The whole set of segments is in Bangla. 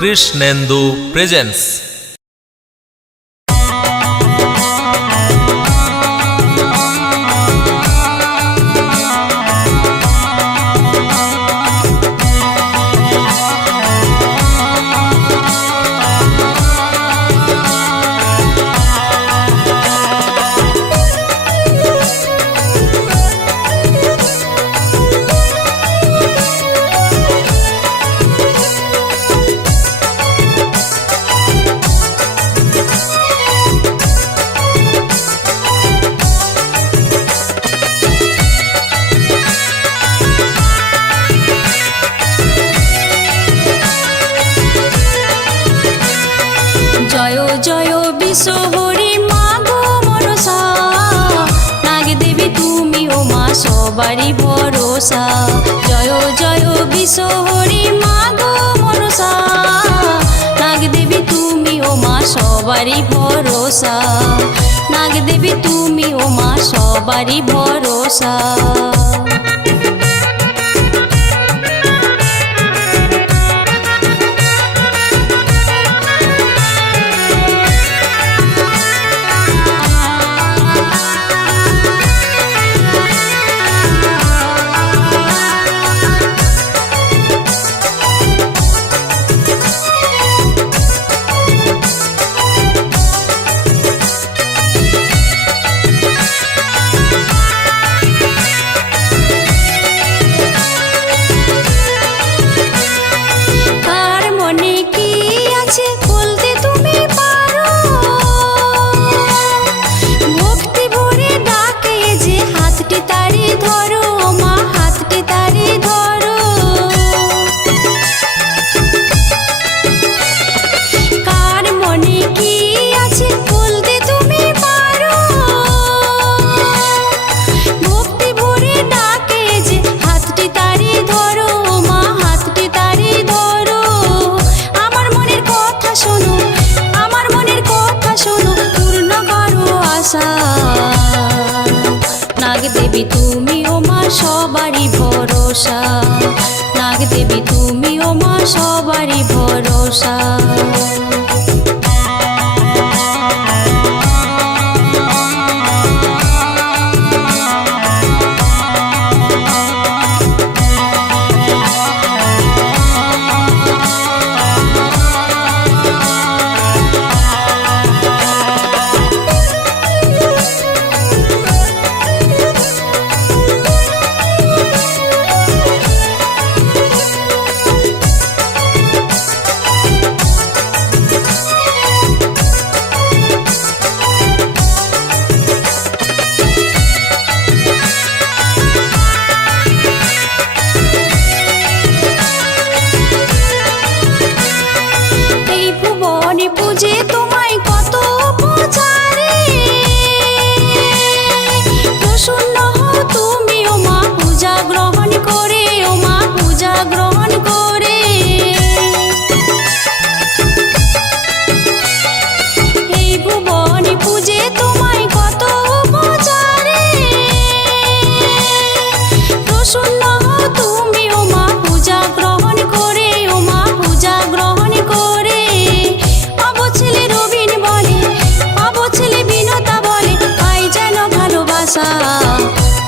কৃষ্ণেন্দু প্রেজেন্স। জয় জয় বিশ্বহরি মা গো মনসা, নাগ দেবী তুমি ও মা সবারই ভরসা। জয় জয় বিশ্বহরি মা গো মনসা, নাগ দেবী তুমি ও মা সবারই ভরসা। নাগ দেবী তুমি ও মা সবারই ভরসা। নাগ দেবী তুমি ও মা সবারই ভরসা। নাগ দেবী তুমি ও মা সবারই ভরসা। পূজে তোমায় কত প্রচারে, প্রসন্ন হও তুমি ও মা পূজা গ্রহণ করে। ও মা পূজা গ্রহণ করে এই ভুবনে পূজে তোমায় কত প্রচারে, প্রসন্ন হও তুমি ও মা পূজা গ্রহণ করে। ও মা পূজা গ্রহণ করে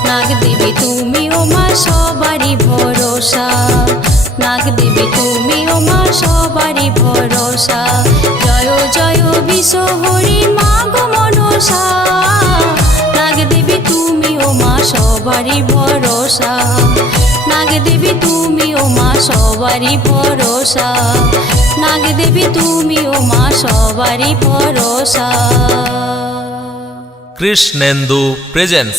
নাগ দেবী তুমি ও মা সবারই ভরসা। নাগ দেবী তুমি ও মা সবারই ভরসা। জয় জয় বিশ্বহরি মা গো মনসা, নাগ দেবী তুমি ও মা সবারই ভরসা। নাগ দেবী তুমি ও মা সবারই ভরসা। নাগ দেবী তুমি ও মা সবারই ভরসা। কৃষ্ণেন্দু প্রেজেন্স।